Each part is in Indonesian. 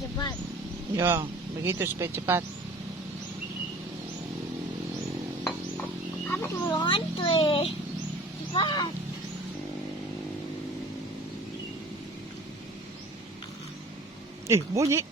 Cepat. Ya, begitu supaya cepat. Apa tuh ngantri? Cepat. Bunyi.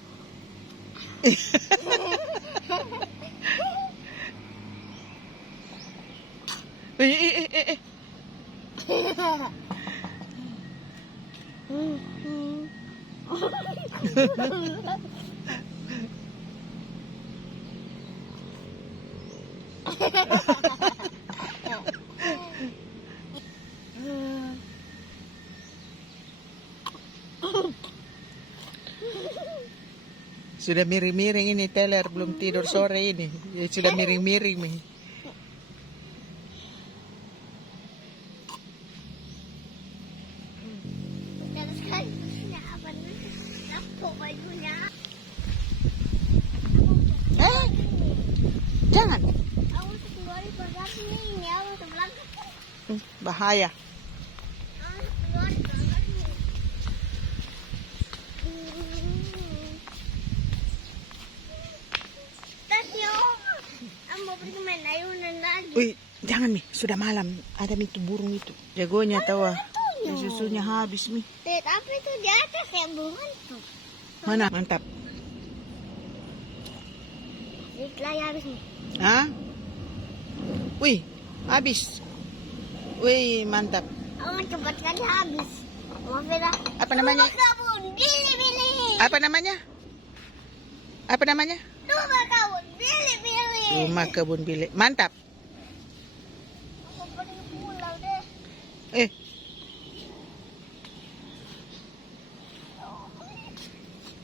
Sudah miring-miring ini Teler, belum tidur sore ini. Ya, sudah miring-miring nih. Benar sekali. Apa nih? Apa bajunya? Jangan. Aku keluar pagar ini. Aku sebelah. Bahaya. Aku keluar pagar ini. Tasyo. Aku mau pergi main ayunan lagi. Wih, jangan Mi, sudah malam. Ada Mi itu burung itu. Jagonya tahu. Susunya habis Mi. Lihat apa itu di atas ya bunga tuh. Mana? Mantap. Lihat lagi habis nih. Hah? Wih, habis. Wih, mantap. Oh, cepat kali habis. Mau Vera. Apa namanya? Kabun, bili-bili. Apa namanya? Apa namanya? Rumah kabun, bili-bili. Rumah kebun bilik. Mantap. Aku pergi pulang deh. Eh,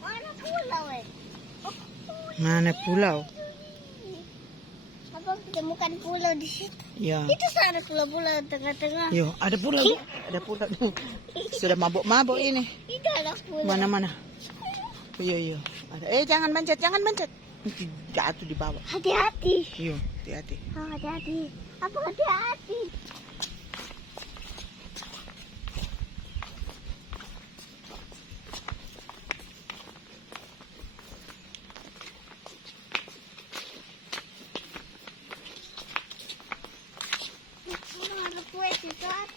Mana pulau mana pulau? Apa temukan pulau di situ? Ya. Itu sana pulau-pulau tengah-tengah. Yo, ada pulau. Ada pulau. Sudah mabuk-mabuk ini. Itu ada pulau. Mana-mana? Iya. Ada. Jangan manjat, jangan manjat. Nanti jatuh di bawah. Hati-hati. Iya, hati-hati. Oh, hati-hati. Apa hati-hati? Ada kue di atas.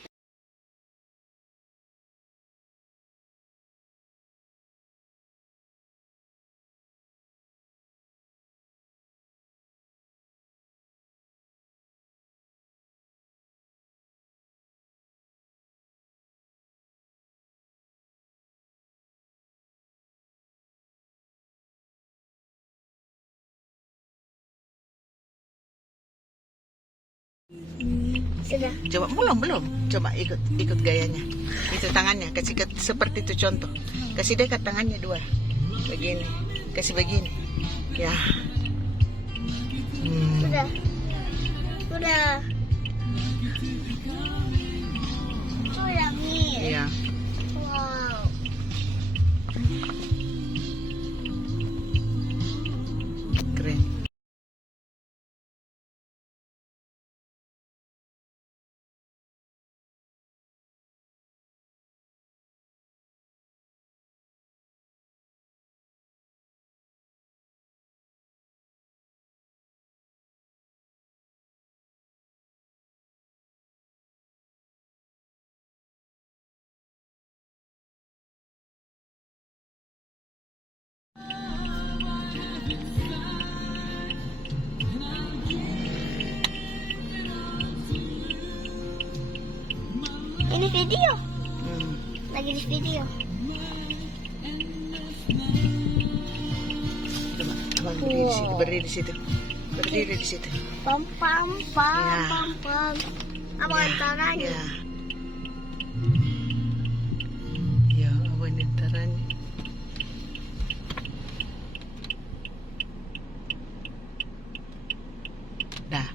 Sudah. Coba belum. Coba ikut gayanya. Itu tangannya, kasih seperti itu contoh. Kasih dekat tangannya dua. Begini. Kasih begini. Ya. Sudah. Oh, ya, Mir. Iya. Wow. Keren. Ini video. Hmm. Lagi di video. Coba, abang berdiri di situ. Berdiri di situ. Pam. Ya. Apa antaranya? Ya. Ya, apa antaranya? Dah.